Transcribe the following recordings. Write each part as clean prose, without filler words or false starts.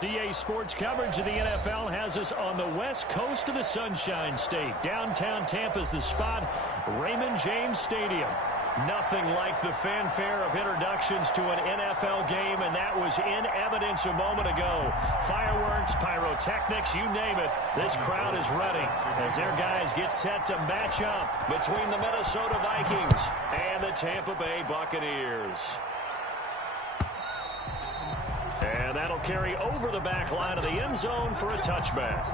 DA Sports coverage of the NFL has us on the west coast of the Sunshine State. Downtown Tampa's the spot, Raymond James Stadium. Nothing like the fanfare of introductions to an NFL game, and that was in evidence a moment ago. Fireworks, pyrotechnics, you name it. This crowd is ready as their guys get set to match up between the Minnesota Vikings and the Tampa Bay Buccaneers. And that'll carry over the back line of the end zone for a touchback.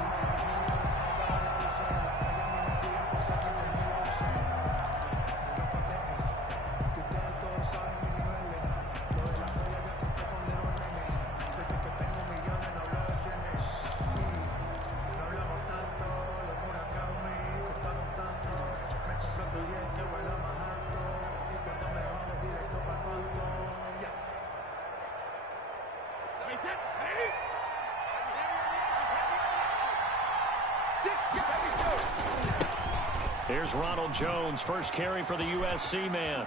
Here's Ronald Jones, first carry for the USC man.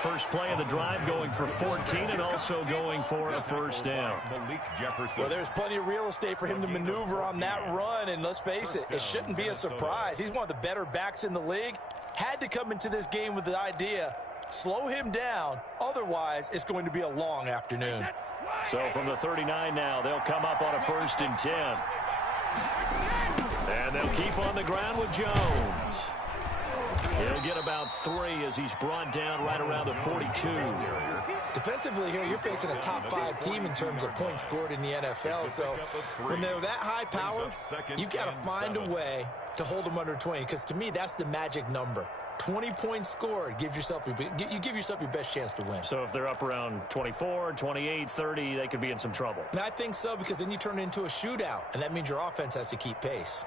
First play of the drive going for 14 and also going for a first down. Well, there's plenty of real estate for him to maneuver on that run, and let's face it, it shouldn't be a surprise. He's one of the better backs in the league. Had to come into this game with the idea, slow him down, otherwise it's going to be a long afternoon. So from the 39 now, they'll come up on a 1st and 10. And they'll keep on the ground with Jones. He'll get about 3 as he's brought down right around the 42. Defensively here, you're facing a top 5 team in terms of points scored in the NFL. So when they're that high powered, you've got to find a way to hold them under 20. Because to me, that's the magic number. 20 points scored, you give yourself your best chance to win. So if they're up around 24, 28, 30, they could be in some trouble. And I think so, because then you turn it into a shootout, and that means your offense has to keep pace.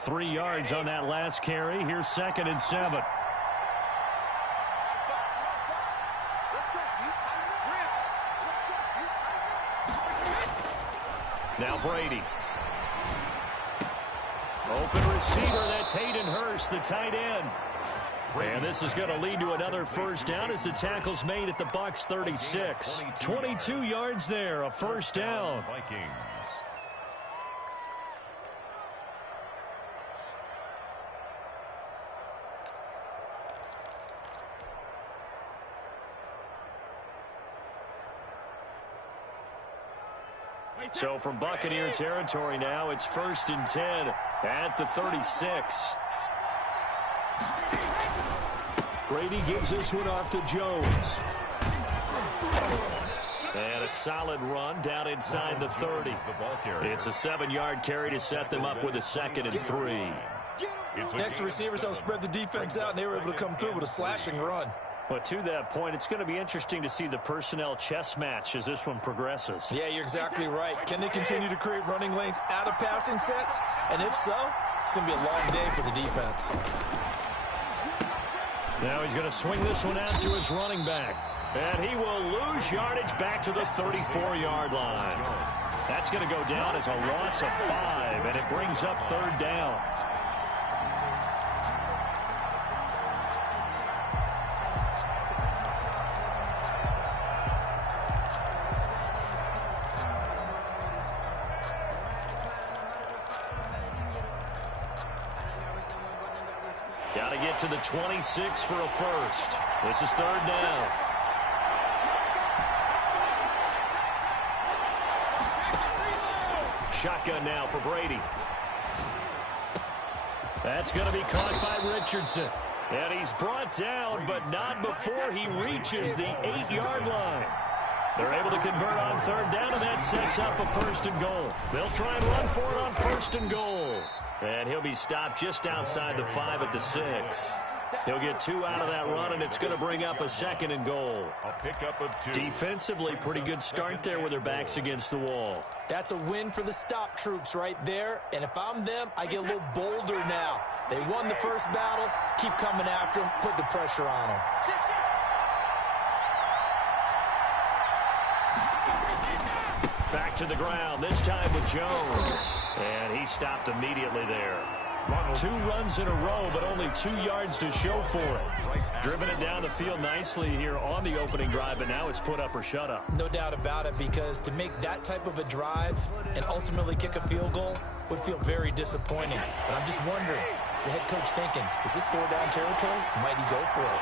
Three yards on that last carry. Here's 2nd and 7. Now Brady. Open receiver, that's Hayden Hurst, the tight end. And this is going to lead to another first down as the tackle's made at the Bucs 36. 22 yards there, a first down. So from Buccaneer territory now, it's 1st and 10 at the 36. Brady gives this one off to Jones. And a solid run down inside the 30. It's a 7-yard carry to set them up with a 2nd and 3. Next, receivers don't spread the defense out, and they were able to come through with a slashing run. But to that point, it's going to be interesting to see the personnel chess match as this one progresses. Yeah, you're exactly right. Can they continue to create running lanes out of passing sets? And if so, it's going to be a long day for the defense. Now he's going to swing this one out to his running back. And he will lose yardage back to the 34-yard line. That's going to go down as a loss of 5, and it brings up 3rd down. Got to get to the 26 for a first. This is 3rd down. Shotgun now for Brady. That's going to be caught by Richardson. And he's brought down, but not before he reaches the 8-yard line. They're able to convert on 3rd down, and that sets up a 1st and goal. They'll try and run for it on 1st and goal. And he'll be stopped just outside the 5 at the 6. He'll get 2 out of that run, and it's going to bring up a 2nd and goal. A pickup of 2. Defensively, pretty good start there with their backs against the wall. That's a win for the stop troops right there. And if I'm them, I get a little bolder now. They won the first battle. Keep coming after them. Put the pressure on them. Back to the ground, this time with Jones. And he stopped immediately there. 2 runs in a row, but only 2 yards to show for it. Driven it down the field nicely here on the opening drive, but now it's put up or shut up. No doubt about it, because to make that type of a drive and ultimately kick a field goal would feel very disappointing. But I'm just wondering, is the head coach thinking, is this 4-down territory? Might he go for it?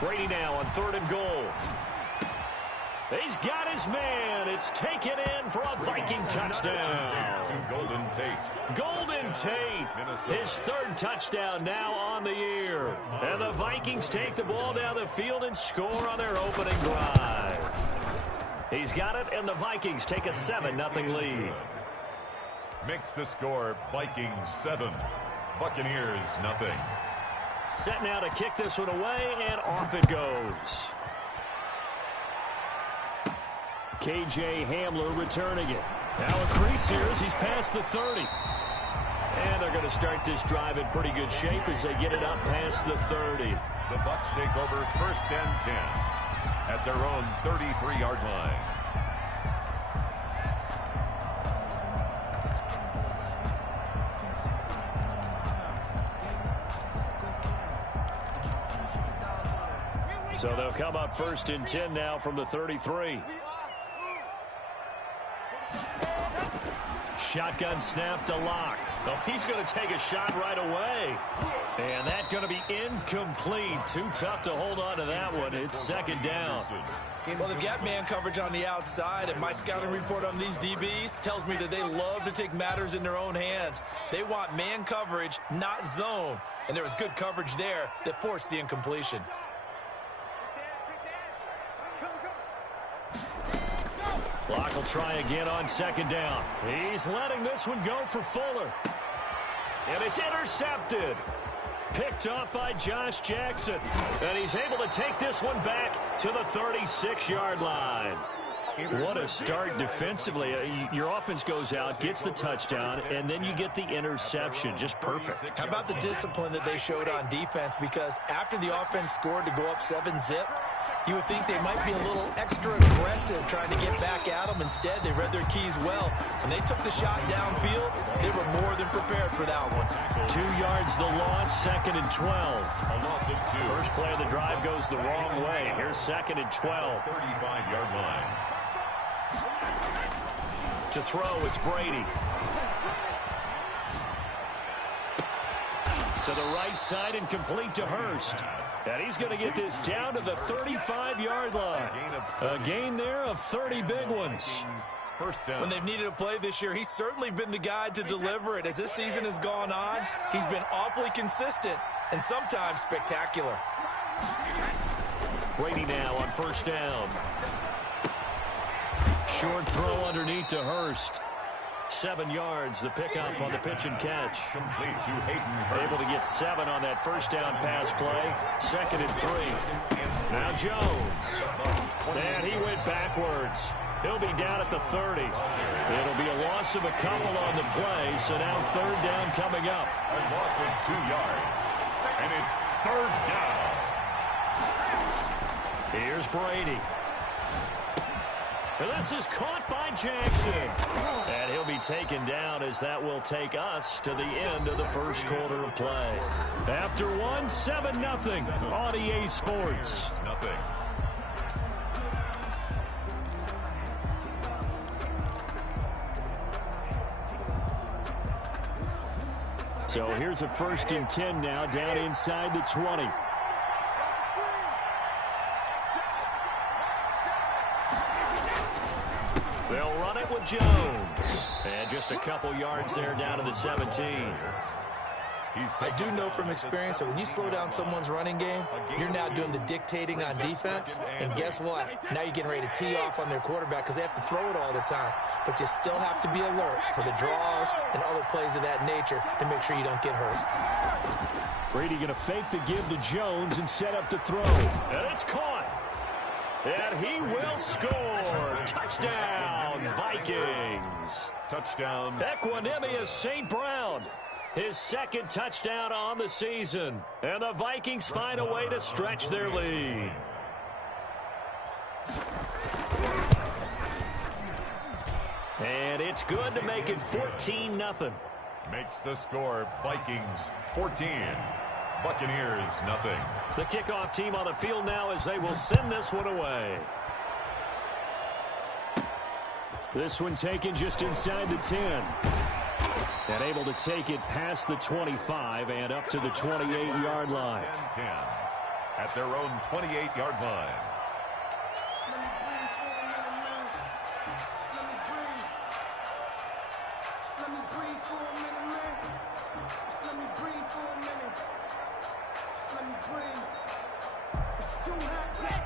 Brady now on 3rd and goal. He's got his man. It's taken in for a Viking touchdown. Golden Tate. Golden Tate, his 3rd touchdown now on the year. And the Vikings take the ball down the field and score on their opening drive. He's got it, and the Vikings take a 7-0 lead. Makes the score Vikings 7, Buccaneers 0. Set now to kick this one away, and off it goes. K.J. Hamler returning it. Now a crease here as he's past the 30. And they're going to start this drive in pretty good shape as they get it up past the 30. The Bucs take over 1st and 10 at their own 33-yard line. So they'll come up 1st and 10 now from the 33. Shotgun snap to Locke. Oh, he's going to take a shot right away. And that's going to be incomplete. Too tough to hold on to that one. It's 2nd down. Well, they've got man coverage on the outside, and my scouting report on these DBs tells me that they love to take matters in their own hands. They want man coverage, not zone. And there was good coverage there that forced the incompletion. Locke will try again on 2nd down. He's letting this one go for Fuller. And it's intercepted. Picked off by Josh Jackson. And he's able to take this one back to the 36-yard line. What a start defensively. Your offense goes out, gets the touchdown, and then you get the interception. Just perfect. How about the discipline that they showed on defense? Because after the offense scored to go up 7-zip, you would think they might be a little extra aggressive trying to get back at them. Instead, they read their keys well. When they took the shot downfield, they were more than prepared for that one. 2 yards the loss, 2nd and 12. A loss of 2. First play of the drive goes the wrong way. Here's 2nd and 12. 35-yard line. To throw, it's Brady. To the right side and complete to Hurst. And he's going to get this down to the 35-yard line. A gain there of 30 big ones. First down. When they've needed a play this year, he's certainly been the guy to deliver it. As this season has gone on, he's been awfully consistent and sometimes spectacular. Brady now on 1st down. Short throw underneath to Hurst. 7 yards, the pickup on the pitch and catch. Complete to Hayden Hurst. Able to get 7 on that 1st down pass play. 2nd and 3. Now Jones. And he went backwards. He'll be down at the 30. It'll be a loss of a couple on the play, so now 3rd down coming up. A loss of 2 yards. And it's 3rd down. Here's Brady. And this is caught by Jackson. And he'll be taken down as that will take us to the end of the first quarter of play. After one, 7-0 on EA Sports. Nothing. So here's a 1st and 10 now down inside the 20. They'll run it with Jones. And just a couple yards there down to the 17. I do know from experience that when you slow down someone's running game, you're now doing the dictating on defense. And guess what? Now you're getting ready to tee off on their quarterback because they have to throw it all the time. But you still have to be alert for the draws and other plays of that nature to make sure you don't get hurt. Brady going to fake the give to Jones and set up to throw. And it's caught. And he will score. Touchdown, Vikings. Touchdown. Equanimous St. Brown. His second touchdown on the season. And the Vikings find a way to stretch their lead. And it's good to make it 14-0. Makes the score Vikings 14. Buccaneers nothing. The kickoff team on the field now as they will send this one away. This one taken just inside the 10. And able to take it past the 25 and up to the 28-yard line. 10 at their own 28-yard line.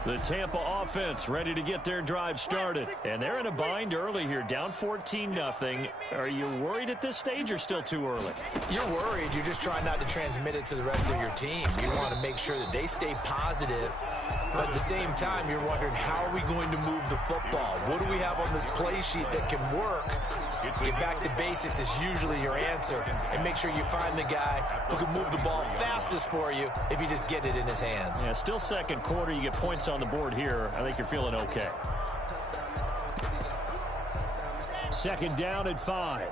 The Tampa offense ready to get their drive started. And they're in a bind early here, down 14-0. Are you worried at this stage or still too early? You're worried. You're just trying not to transmit it to the rest of your team. You want to make sure that they stay positive. But at the same time, you're wondering, how are we going to move the football? What do we have on this play sheet that can work? Get back to basics is usually your answer. And make sure you find the guy who can move the ball fastest for you if you just get it in his hands. Yeah, still second quarter. You get points on the board here. I think you're feeling okay. Second down and 5.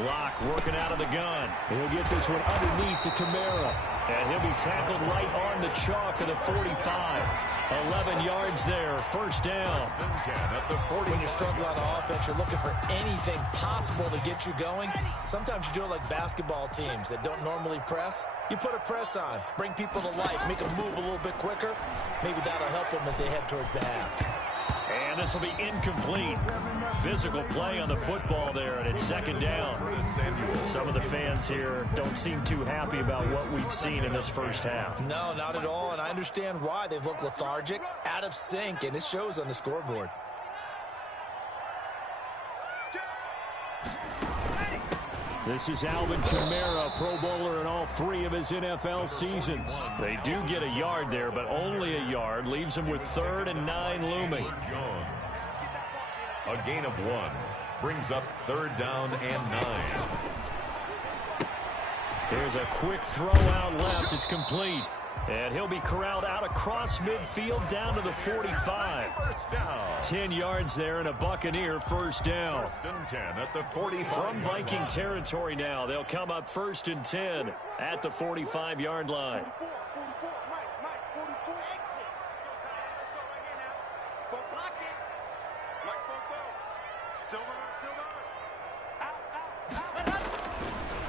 Locke working out of the gun. He'll get this one underneath to Kamara. And he'll be tackled right on the chalk of the 45. 11 yards there, first down. When you're struggling on offense, you're looking for anything possible to get you going. Sometimes you do it like basketball teams that don't normally press. You put a press on, bring people to life, make them move a little bit quicker. Maybe that'll help them as they head towards the half. And this will be incomplete. Physical play on the football there, and it's second down. Some of the fans here don't seem too happy about what we've seen in this first half. No, not at all, and I understand why. They've looked lethargic, out of sync, and it shows on the scoreboard. This is Alvin Kamara, Pro Bowler in all 3 of his NFL seasons. They do get a yard there, but only a yard. Leaves them with 3rd and 9 looming. A gain of 1 brings up 3rd down and 9. There's a quick throw out left. It's complete. And he'll be corralled out across midfield down to the 45. 10 yards there and a Buccaneer first down. 10 at the 45. From Viking territory now, they'll come up 1st and 10 at the 45-yard line.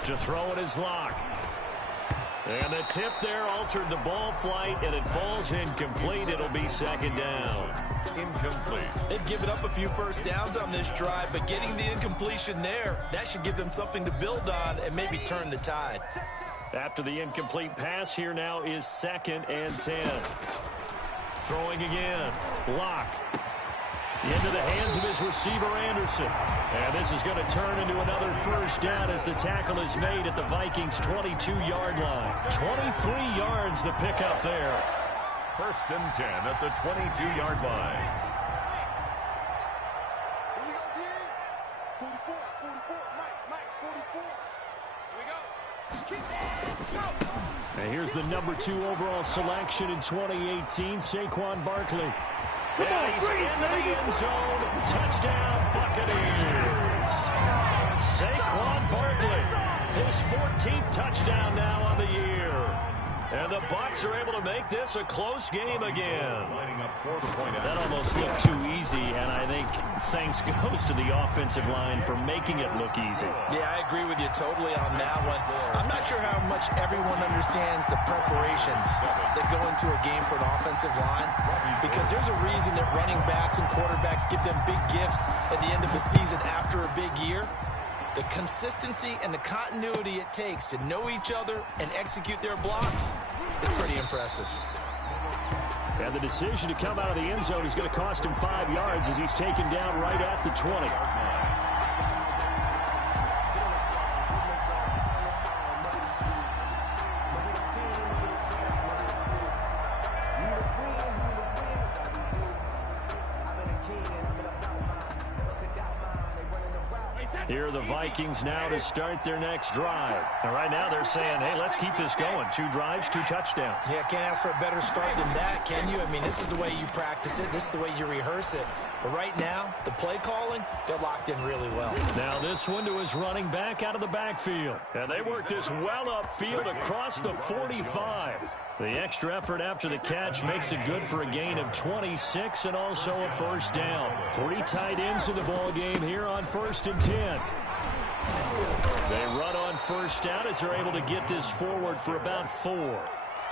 To throw it is Locke. And the tip there altered the ball flight, and it falls incomplete. It'll be second down. Incomplete. They've given up a few first downs on this drive, but getting the incompletion there, that should give them something to build on and maybe turn the tide. After the incomplete pass, here now is 2nd and 10. Throwing again. Locke. Into the hands of his receiver, Anderson. And this is going to turn into another first down as the tackle is made at the Vikings' 22-yard line. 23 yards the pickup there. 1st and 10 at the 22-yard line. And here's the number 2 overall selection in 2018, Saquon Barkley. And he's in the end zone. Touchdown, Buccaneers. Saquon Barkley, his 14th touchdown now on the year. And the Bucs are able to make this a close game again. That almost looked too easy, and I think thanks goes to the offensive line for making it look easy. Yeah, I agree with you totally on that one. I'm not sure how much everyone understands the preparations that go into a game for an offensive line, because there's a reason that running backs and quarterbacks give them big gifts at the end of the season after a big year. The consistency and the continuity it takes to know each other and execute their blocks is pretty impressive. And the decision to come out of the end zone is going to cost him 5 yards as he's taken down right at the 20. Here are the Vikings now to start their next drive. And right now they're saying, hey, let's keep this going. 2 drives, 2 touchdowns. Yeah, can't ask for a better start than that, can you? I mean, this is the way you practice it. This is the way you rehearse it. But right now, the play calling, they're locked in really well. Now this one to his running back out of the backfield. And they work this well upfield across the 45. The extra effort after the catch makes it good for a gain of 26 and also a first down. 3 tight ends in the ball game here on 1st and 10. They run on first down as they're able to get this forward for about 4.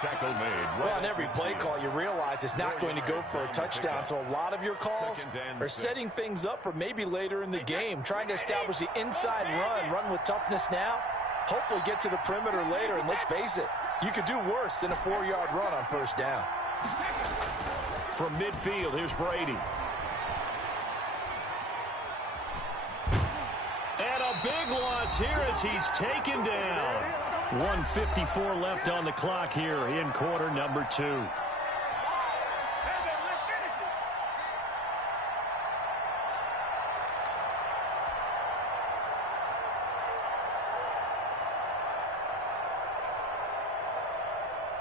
Tackle made. Well, on every play call, you realize it's not going to go for a touchdown. So a lot of your calls are setting things up for maybe later in the game, trying to establish the inside run with toughness now, hopefully get to the perimeter later. And let's face it, you could do worse than a 4-yard run on first down. From midfield, here's Brady. And a big loss here as he's taken down. 1:54 left on the clock here in quarter number 2.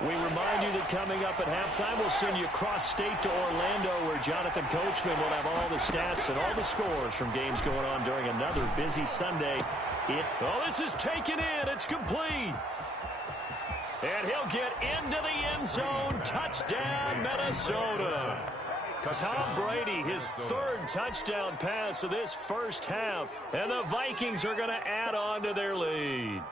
We remind you that coming up at halftime, we'll send you cross-state to Orlando, where Jonathan Coachman will have all the stats and all the scores from games going on during another busy Sunday. This is taken in. It's complete. And he'll get into the end zone. Touchdown, Minnesota. Tom Brady, his 3rd touchdown pass of this first half. And the Vikings are going to add on to their lead.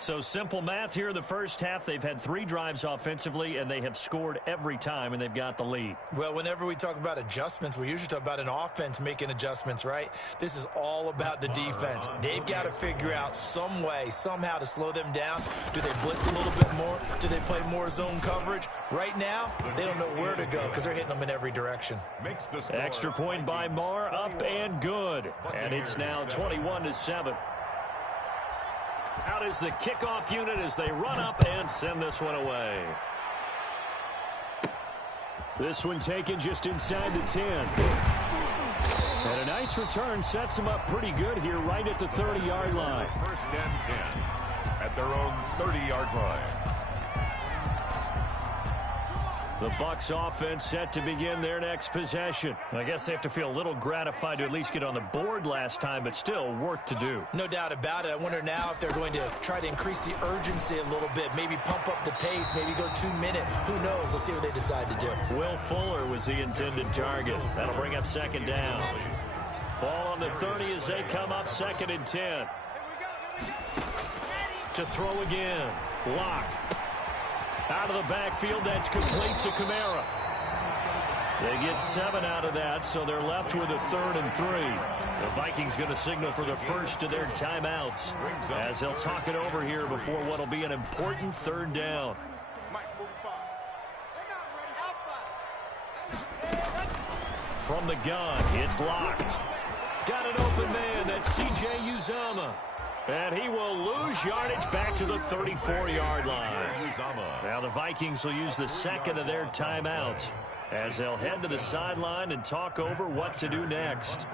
So simple math here in the first half. They've had 3 drives offensively, and they have scored every time, and they've got the lead. Well, whenever we talk about adjustments, we usually talk about an offense making adjustments, right? This is all about the defense. They've got to figure out some way, somehow to slow them down. Do they blitz a little bit more? Do they play more zone coverage? Right now, they don't know where to go because they're hitting them in every direction. Extra point by Marr, up and good. And it's now 21-7. Out is the kickoff unit as they run up and send this one away. This one taken just inside the 10. And a nice return sets them up pretty good here right at the 30-yard line. 1st and 10 at their own 30-yard line. The Bucs offense set to begin their next possession. I guess they have to feel a little gratified to at least get on the board last time, but still work to do. No doubt about it. I wonder now if they're going to try to increase the urgency a little bit, maybe pump up the pace, maybe go 2-minute. Who knows? Let's see what they decide to do. Will Fuller was the intended target. That'll bring up 2nd down. Ball on the 30 as they come up 2nd and 10. To throw again. Lock. Out of the backfield, that's complete to Kamara. They get 7 out of that, so they're left with a 3rd and 3. The Vikings going to signal for the first of their timeouts as they'll talk it over here before what will be an important 3rd down. From the gun, it's Locke. Got an open man, that's C.J. Uzomah. And he will lose yardage back to the 34-yard line. Now the Vikings will use the 2nd of their timeouts as they'll head to the sideline and talk over what to do next.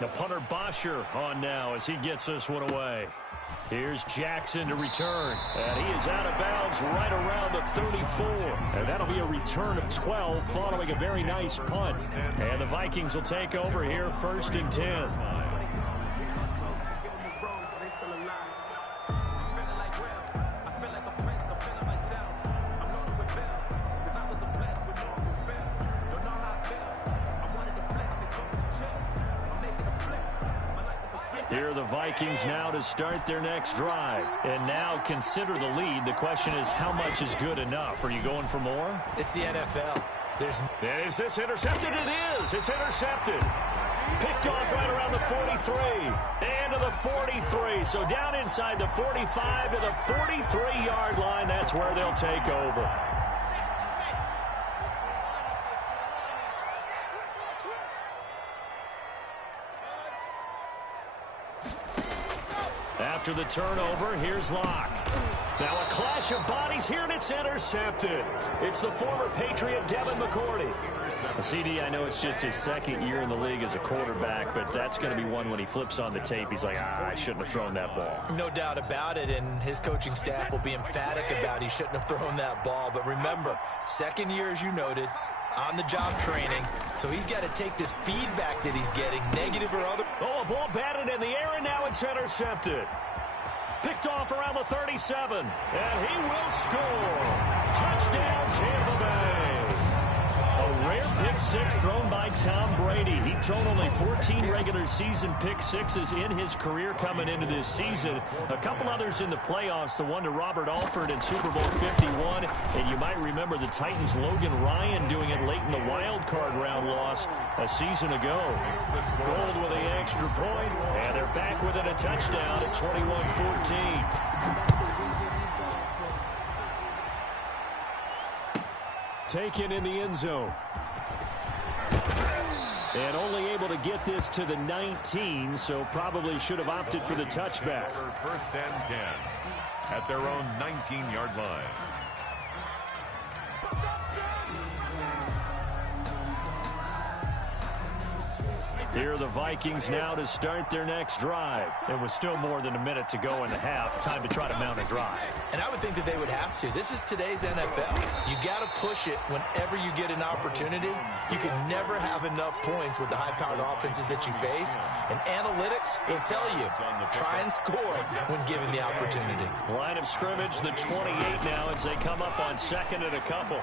The punter Bosher on now as he gets this one away. Here's Jackson to return. And he is out of bounds right around the 34. And that'll be a return of 12 following a very nice punt. And the Vikings will take over here 1st and 10. Here are the Vikings now to start their next drive. And now consider the lead. The question is, how much is good enough? Are you going for more? It's the NFL. And is this intercepted? It is. It's intercepted. Picked off right around the 43. And to the 43. So down inside the 45 to the 43-yard line. That's where they'll take over. After the turnover, here's Locke. Now a clash of bodies here, and it's intercepted. It's the former Patriot Devin McCourty. CD, I know it's just his second year in the league as a quarterback, but that's going to be one when he flips on the tape, he's like, I shouldn't have thrown that ball. No doubt about it, and his coaching staff will be emphatic about he shouldn't have thrown that ball. But remember, second year, as you noted, on-the-job training, so he's got to take this feedback that he's getting, negative or other. Oh, a ball batted in the air, and now it's intercepted. Picked off around the 37, and he will score. Touchdown, Tampa Bay. A rare pick six thrown by Tom Brady. He'd thrown only 14 regular season pick sixes in his career coming into this season. A couple others in the playoffs, the one to Robert Alford in Super Bowl 51. And you might remember the Titans' Logan Ryan doing it late in the wild card round loss a season ago. Gold with the extra point, and they're back with it, a touchdown at 21-14. Taken in the end zone. And only able to get this to the 19, so probably should have opted for the touchback. First and 10 at their own 19-yard line. Here are the Vikings now to start their next drive. There was still more than a minute to go in the half. Time to try to mount a drive. And I would think that they would have to. This is today's NFL. You got to push it whenever you get an opportunity. You can never have enough points with the high-powered offenses that you face. And analytics will tell you, try and score when given the opportunity. Line of scrimmage, the 28 now as they come up on second and a couple.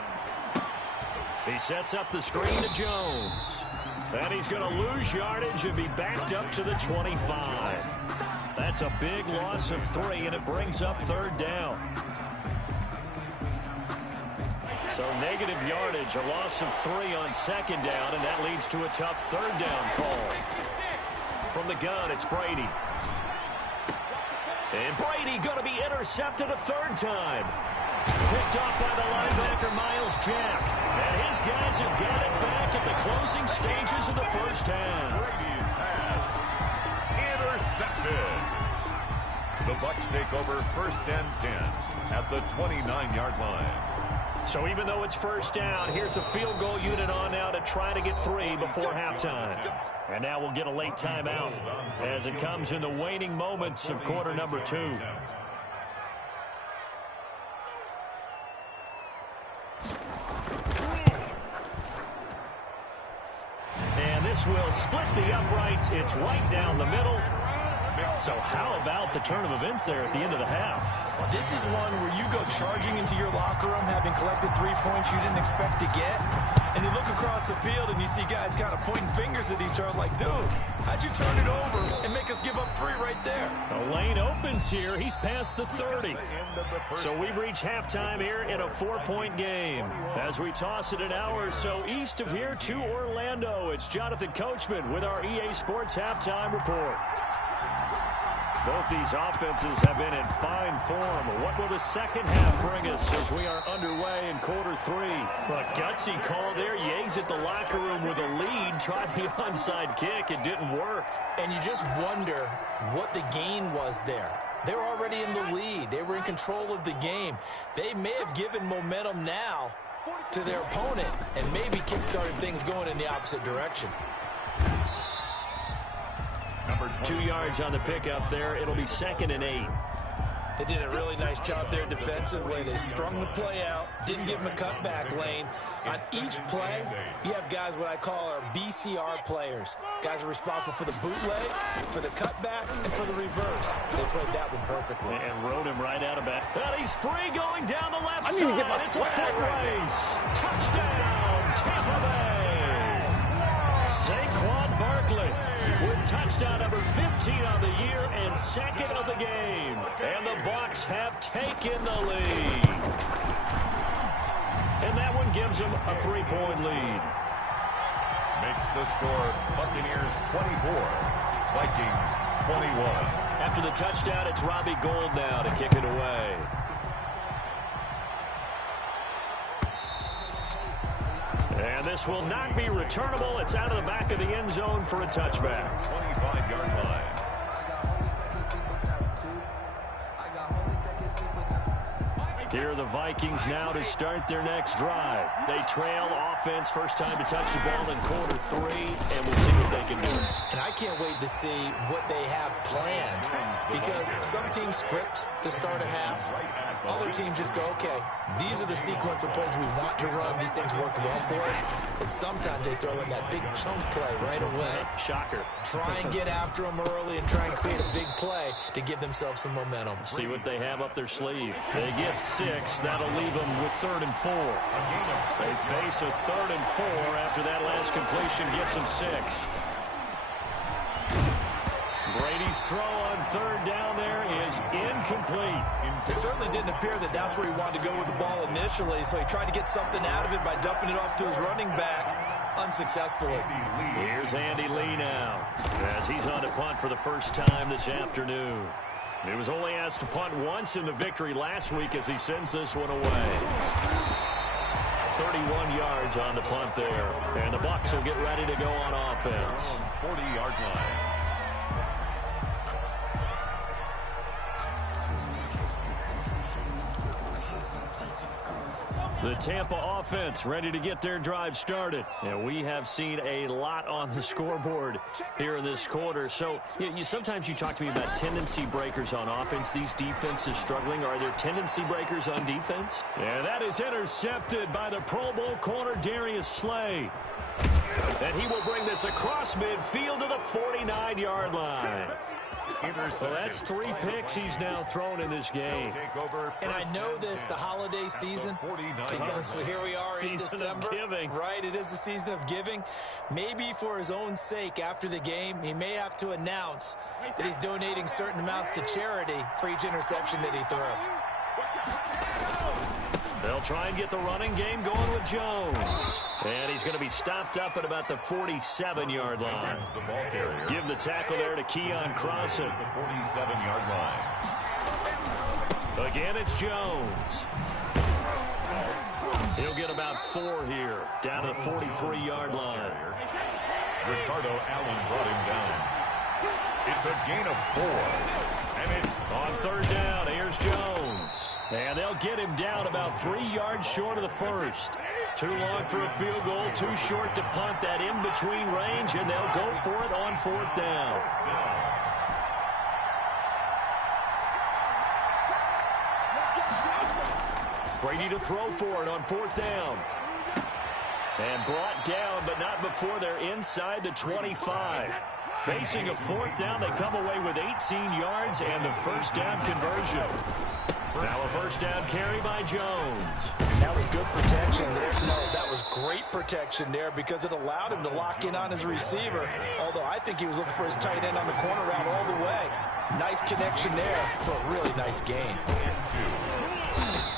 He sets up the screen to Jones. And he's going to lose yardage and be backed up to the 25. That's a big loss of 3, and it brings up third down. So negative yardage, a loss of 3 on second down, and that leads to a tough third down call. From the gun, it's Brady. And Brady going to be intercepted a third time. Picked off by the linebacker, Miles Jack. And his guys have got it back at the closing stages of the first half. Brady's pass intercepted. The Bucs take over first and 10 at the 29-yard line. So even though it's first down, here's the field goal unit on now to try to get 3 before halftime. And now we'll get a late timeout as it comes in the waning moments of quarter number 2. This will split the uprights. It's right down the middle. So how about the turn of events there at the end of the half? Well, this is one where you go charging into your locker room having collected 3 points you didn't expect to get. And you look across the field and you see guys kind of pointing fingers at each other like, dude, how'd you turn it over and make us give up 3 right there? The lane opens here. He's past the 30. So we've reached halftime here in a 4-point game. As we toss it an hour or so east of here to Orlando, it's Jonathan Coachman with our EA Sports Halftime Report. Both these offenses have been in fine form. What will the second half bring us as we are underway in quarter 3? A gutsy call there. Yates at the locker room with a lead. Tried the onside kick. It didn't work. And you just wonder what the gain was there. They were already in the lead. They were in control of the game. They may have given momentum now to their opponent and maybe kick-started things going in the opposite direction. 2 yards on the pickup there. It'll be 2nd and 8. They did a really nice job there defensively. They strung the play out, didn't give them a cutback lane. On each play, you have guys what I call our BCR players. Guys are responsible for the bootleg, for the cutback, and for the reverse. They played that one perfectly. And rode him right out of that. And he's free going down the left side. It's a foot race. Touchdown, Tampa Bay. Saquon Barkley with touchdown number 15 on the year and 2nd of the game. And the Bucs have taken the lead. And that one gives them a 3-point lead. Makes the score Buccaneers 24, Vikings 21. After the touchdown, it's Robbie Gould now to kick it away. And this will not be returnable. It's out of the back of the end zone for a touchback. 25-yard line. Here are the Vikings now to start their next drive. They trail offense, first time to touch the ball in quarter 3, and we'll see what they can do. And I can't wait to see what they have planned, because some teams script to start a half. Other teams just go, okay, these are the sequence of plays we want to run. These things worked well for us. And sometimes they throw in that big chunk play right away. Shocker. Try and get after them early and try and create a big play to give themselves some momentum. See what they have up their sleeve. They get 6. That'll leave them with 3rd and 4. They face a 3rd and 4 after that last completion gets them 6. Brady's throw on 3rd down there is incomplete. It certainly didn't appear that that's where he wanted to go with the ball initially, so he tried to get something out of it by dumping it off to his running back unsuccessfully. Here's Andy Lee now as he's on to punt for the first time this afternoon. He was only asked to punt once in the victory last week as he sends this one away. 31 yards on the punt there, and the Bucs will get ready to go on offense. 40-yard line. The Tampa offense ready to get their drive started. And we have seen a lot on the scoreboard here in this quarter. So sometimes you talk to me about tendency breakers on offense. These defenses struggling. Are there tendency breakers on defense? Yeah, that is intercepted by the Pro Bowl corner Darius Slay. And he will bring this across midfield to the 49-yard line. So that's 3 picks he's now thrown in this game. And I know this, the holiday season, because here we are in December. Right, it is the season of giving. Maybe for his own sake after the game, he may have to announce that he's donating certain amounts to charity for each interception that he threw. They'll try and get the running game going with Jones. And he's going to be stopped up at about the 47-yard line. Give the tackle there to Keon Crossan. The 47-yard line. Again, it's Jones. He'll get about 4 here, down to the 43-yard line. Ricardo Allen brought him down. It's a gain of 4. And it's on 3rd down. Here's Jones. And they'll get him down about 3 yards short of the first. Too long for a field goal, too short to punt that in-between range, and they'll go for it on 4th down. Brady to throw for it on 4th down. And brought down, but not before they're inside the 25. Facing a 4th down, they come away with 18 yards and the first down conversion. Now a first down carry by Jones. That was good protection there. No, that was great protection there because it allowed him to lock in on his receiver. Although I think he was looking for his tight end on the corner route all the way. Nice connection there for a really nice gain.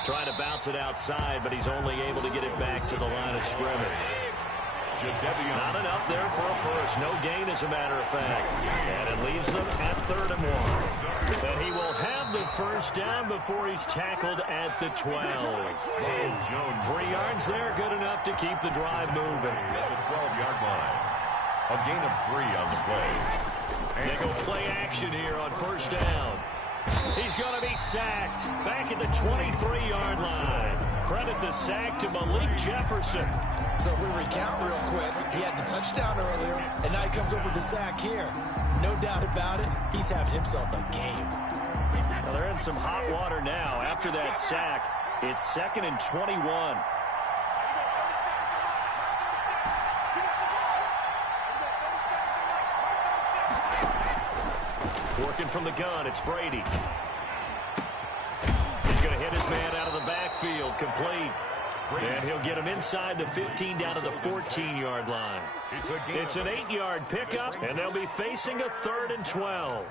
Trying to bounce it outside, but he's only able to get it back to the line of scrimmage. Not enough there for a first. No gain, as a matter of fact. And it leaves them at 3rd and 1. And he will have the first down before he's tackled at the 12. 3 yards there, good enough to keep the drive moving. At the 12-yard line. A gain of 3 on the play. They go play action here on first down. He's going to be sacked back at the 23-yard line. Credit the sack to Malik Jefferson. So if we recount real quick, he had the touchdown earlier, and now he comes up with the sack here. No doubt about it, he's having himself a game. Well, they're in some hot water now. After that sack, it's 2nd and 21. Working from the gun, it's Brady. He's going to hit his man out of the backfield, complete. And he'll get him inside the 15 down to the 14-yard line. It's an 8-yard pickup, and they'll be facing a 3rd and 12.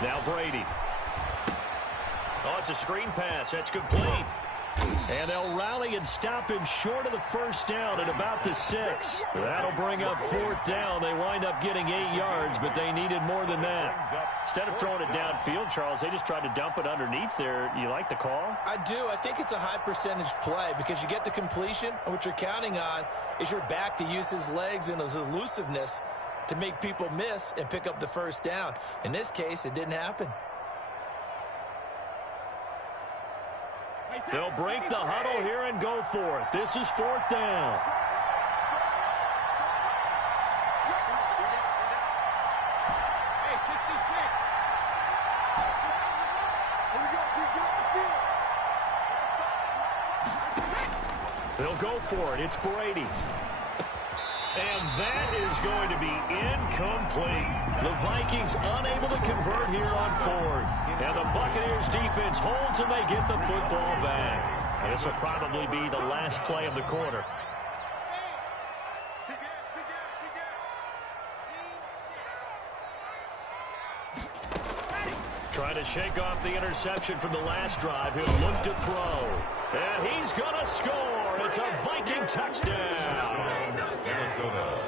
Now Brady. Oh, it's a screen pass. That's complete. And they'll rally and stop him short of the first down at about the 6. That'll bring up 4th down. They wind up getting 8 yards, but they needed more than that. Instead of throwing it downfield, Charles, they just tried to dump it underneath there. You like the call? I do. I think it's a high percentage play because you get the completion, and what you're counting on is your back to use his legs and his elusiveness to make people miss and pick up the first down. In this case, it didn't happen. They'll break the huddle here and go for it. This is 4th down. They'll go for it. It's Brady. And that is going to be incomplete. The Vikings unable to convert here on 4th. And the Buccaneers defense holds and they get the football back. And this will probably be the last play of the quarter. Trying to shake off the interception from the last drive. He'll look to throw. And he's going to score. It's a Viking touchdown. Minnesota.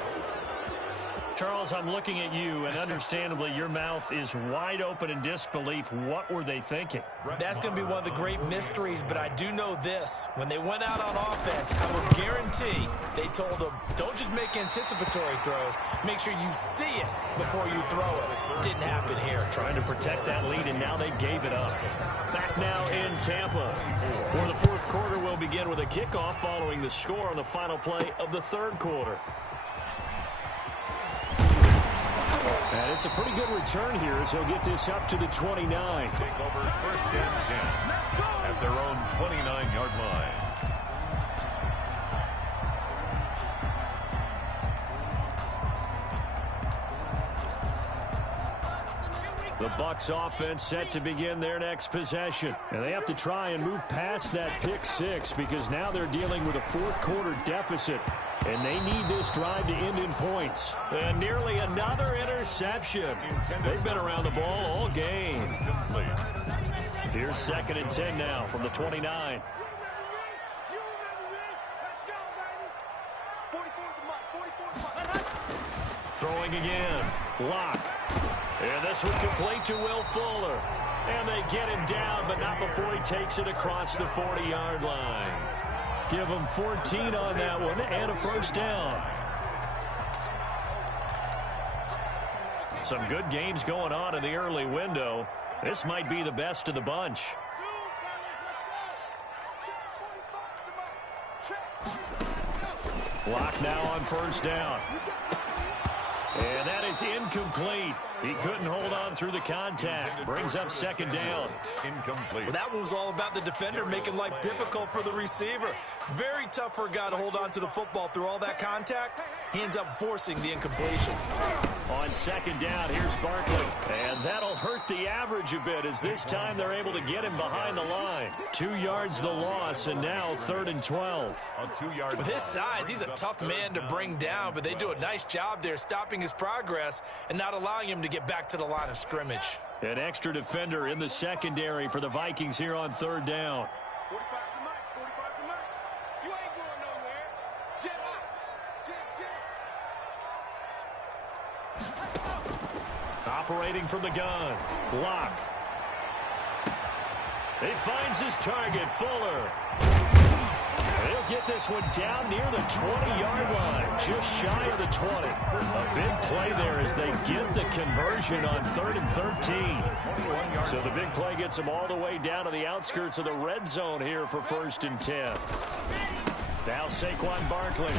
Charles, I'm looking at you, and understandably, your mouth is wide open in disbelief. What were they thinking? That's going to be one of the great mysteries, but I do know this. When they went out on offense, I will guarantee they told them, don't just make anticipatory throws. Make sure you see it before you throw it. Didn't happen here. Trying to protect that lead, and now they gave it up. Back now in Tampa, where the 4th quarter will begin with a kickoff following the score on the final play of the 3rd quarter. And it's a pretty good return here as he'll get this up to the 29. Take over 1st and 10 at their own 29-yard line. The Bucs offense set to begin their next possession. And they have to try and move past that pick 6 because now they're dealing with a 4th quarter deficit. And they need this drive to end in points. And nearly another interception. They've been around the ball all game. Here's 2nd and 10 now from the 29. Throwing again. Lock. And this one complete to Will Fuller. And they get him down, but not before he takes it across the 40-yard line. Give him 14 on that one and a first down. Some good games going on in the early window. This might be the best of the bunch. Lock now on first down. And that is incomplete. He couldn't hold on through the contact. Brings up 2nd down. Incomplete. Well, that one was all about the defender making life difficult for the receiver. Very tough for a guy to hold on to the football through all that contact. He ends up forcing the incompletion. On 2nd down, here's Barkley. And that'll hurt the average a bit as this time they're able to get him behind the line. 2 yards the loss, and now 3rd and 12. With his size, he's a tough man to bring down, but they do a nice job there stopping his progress and not allowing him to get back to the line of scrimmage. An extra defender in the secondary for the Vikings here on 3rd down. Operating from the gun. Lock. He finds his target, Fuller. He'll get this one down near the 20-yard line, just shy of the 20. A big play there as they get the conversion on 3rd and 13. So the big play gets them all the way down to the outskirts of the red zone here for 1st and 10. Now Saquon Barkley.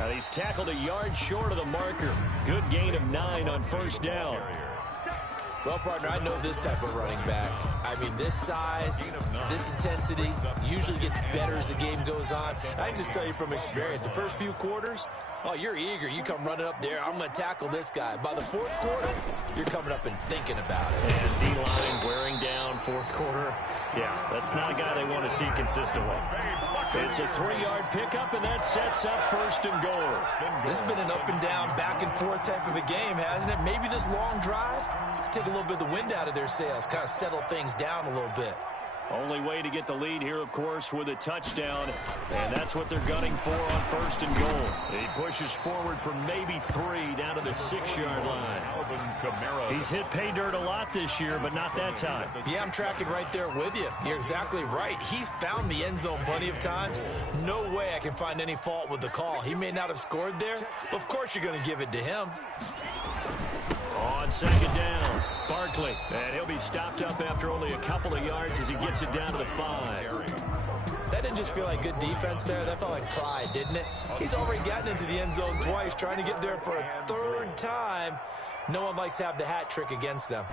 And he's tackled a yard short of the marker. Good gain of 9 on first down. Well, partner, I know this type of running back. I mean, this size, this intensity usually gets better as the game goes on. I can just tell you from experience, the first few quarters, oh, you're eager. You come running up there, I'm going to tackle this guy. By the 4th quarter, you're coming up and thinking about it. And D-line wearing down 4th quarter. Yeah, that's not a guy they want to see consistently. It's a 3-yard pickup, and that sets up 1st and goal. This has been an up and down, back and forth type of a game, hasn't it? Maybe this long drive take a little bit of the wind out of their sails, kind of settle things down a little bit. Only way to get the lead here, of course, with a touchdown, and that's what they're gunning for on 1st and goal. He pushes forward for maybe 3 down to the 6-yard line. He's hit pay dirt a lot this year, but not that time. Yeah, I'm tracking right there with you. You're exactly right. He's found the end zone plenty of times. No way I can find any fault with the call. He may not have scored there, but of course you're going to give it to him. On 2nd down, Barkley, and he'll be stopped up after only a couple of yards as he gets it down to the 5. That didn't just feel like good defense there. That felt like pride, didn't it? He's already gotten into the end zone twice, trying to get there for a 3rd time. No one likes to have the hat trick against them.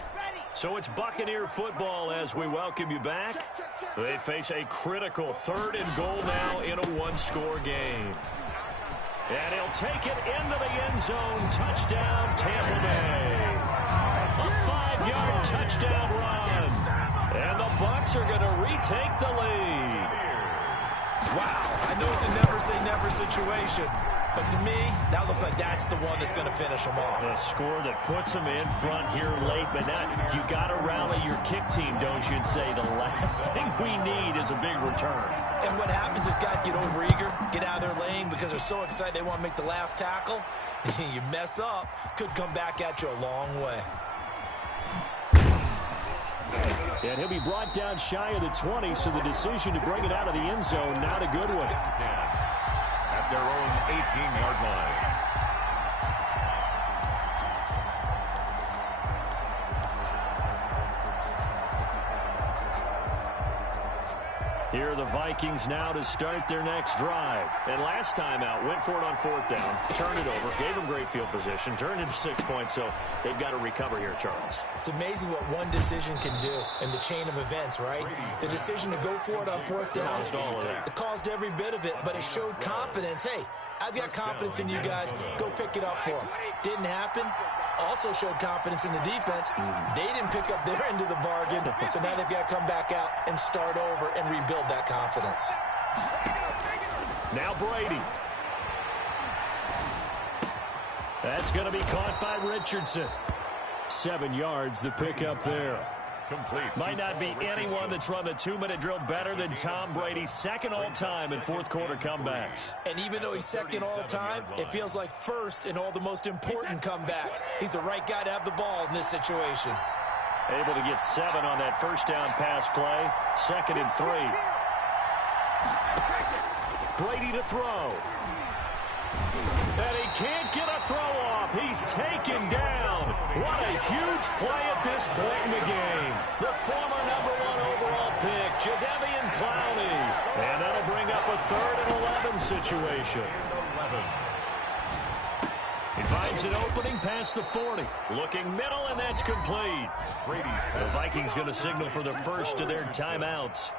So it's Buccaneer football as we welcome you back. They face a critical 3rd and goal now in a 1-score game. And he'll take it into the end zone. Touchdown, Tampa Bay. A 5-yard touchdown run. And the Bucs are going to retake the lead. Wow, I know it's a never-say-never situation, but to me, that looks like that's the one that's going to finish them off. A score that puts them in front here late, but now you got to rally your kick team, don't you, and say the last thing we need is a big return. And what happens is guys get overeager, get out of their lane because they're so excited they want to make the last tackle. You mess up, could come back at you a long way. And he'll be brought down shy of the 20, so the decision to bring it out of the end zone, not a good one. At their own 18-yard line. Here are the Vikings now to start their next drive. And last time out, went for it on 4th down, turned it over, gave them great field position, turned into 6 points, so they've got to recover here, Charles. It's amazing what one decision can do in the chain of events, right? The decision to go for it on 4th down, it caused every bit of it, but it showed confidence. Hey, I've got confidence in you guys. Go pick it up for them. Didn't happen. Also showed confidence in the defense. They didn't pick up their end of the bargain, so now they've got to come back out and start over and rebuild that confidence. Now Brady. That's going to be caught by Richardson. 7 yards, the pickup there. Complete. Might not be anyone that's run the 2-minute drill better than Tom Brady. 2nd all-time in 4th-quarter comebacks. And even though he's 2nd all-time, it feels like 1st in all the most important comebacks. He's the right guy to have the ball in this situation. Able to get 7 on that 1st down pass play. 2nd and 3. Brady to throw. And he can't get a throw off. He's taken down. What a huge play at this point in the game. The former #1 overall pick, Jadeveon Clowney. And that'll bring up a 3rd and 11 situation. He finds an opening past the 40. Looking middle, and that's complete. The Vikings going to signal for the first of their timeouts,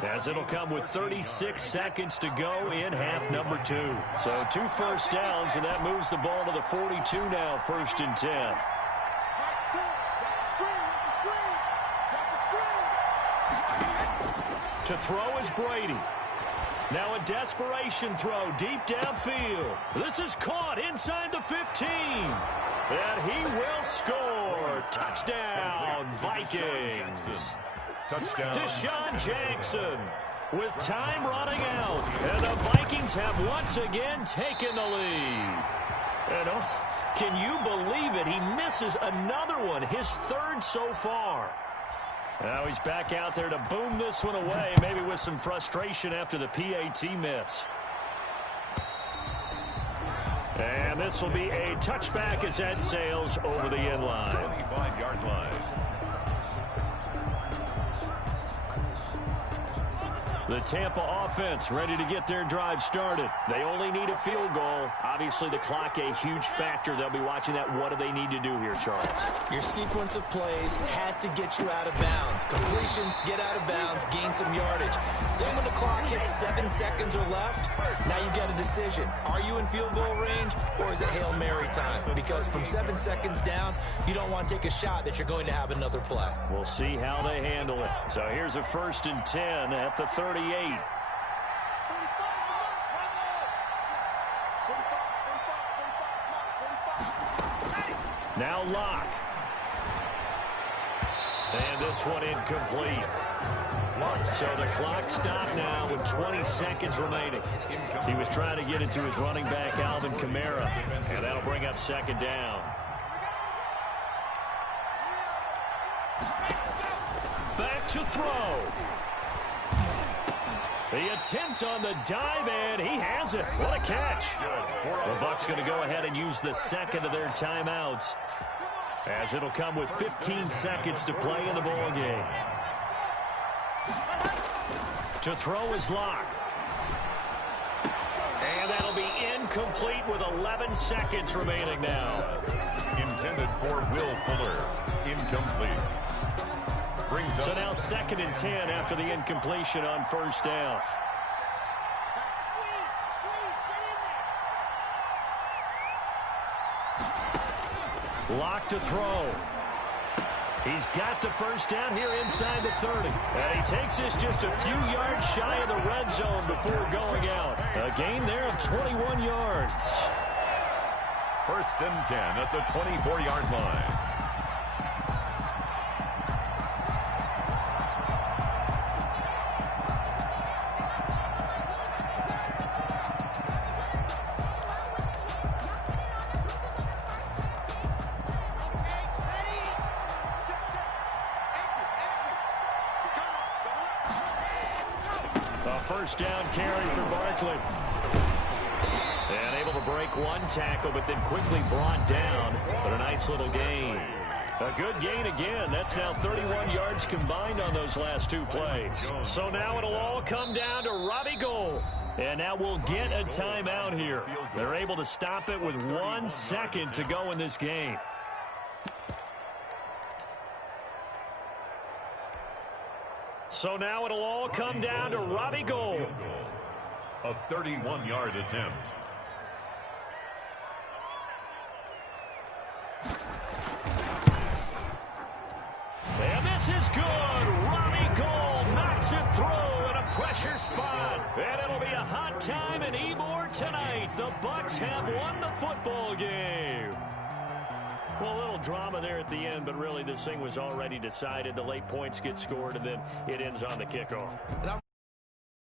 as it'll come with 36 seconds to go in half number 2. So 2 first downs, and that moves the ball to the 42 now, 1st and 10. To throw is Brady. Now a desperation throw deep downfield. This is caught inside the 15. And he will score. Touchdown, Vikings. Touchdown. Deshaun Jackson with time running out. And the Vikings have once again taken the lead. And can you believe it? He misses another one, his 3rd so far. Now he's back out there to boom this one away, maybe with some frustration after the PAT miss. And this will be a touchback as that sails over the end line. 25-yard line. The Tampa offense ready to get their drive started. They only need a field goal. Obviously, the clock a huge factor. They'll be watching that. What do they need to do here, Charles? Your sequence of plays has to get you out of bounds. Completions, get out of bounds, gain some yardage. Then when the clock hits 7 seconds or left, now you've got a decision. Are you in field goal range, or is it Hail Mary time? Because from 7 seconds down, you don't want to take a shot that you're going to have another play. We'll see how they handle it. So here's a 1st and 10 at the 38. Now Locke. And this one incomplete. So the clock stopped now with 20 seconds remaining. He was trying to get it to his running back, Alvin Kamara, and that'll bring up second down. Back to throw. The attempt on the dive, and he has it. What a catch. The Bucs going to go ahead and use the second of their timeouts, as it'll come with 15 seconds to play in the ball game. To throw is Locke. And that'll be incomplete with 11 seconds remaining now. Intended for Will Fuller. Incomplete. So now 2nd and 10 after the incompletion on first down. Locke to throw. He's got the first down here inside the 30. And he takes this just a few yards shy of the red zone before going out. A gain there of 21 yards. 1st and 10 at the 24-yard line. First down carry for Barkley. And able to break one tackle, but then quickly brought down. But a nice little gain. A good gain again. That's now 31 yards combined on those last 2 plays. So now it'll all come down to Robbie Gould. And now we'll get a timeout here. They're able to stop it with 1 second to go in this game. So now it'll all come down to Robbie Gould. A 31-yard attempt. And this is good. Robbie Gould knocks it through in a pressure spot. And it'll be a hot time in Ybor tonight. The Bucs have won the football game. Well, a little drama there at the end, but really this thing was already decided. The late points get scored, and then it ends on the kickoff.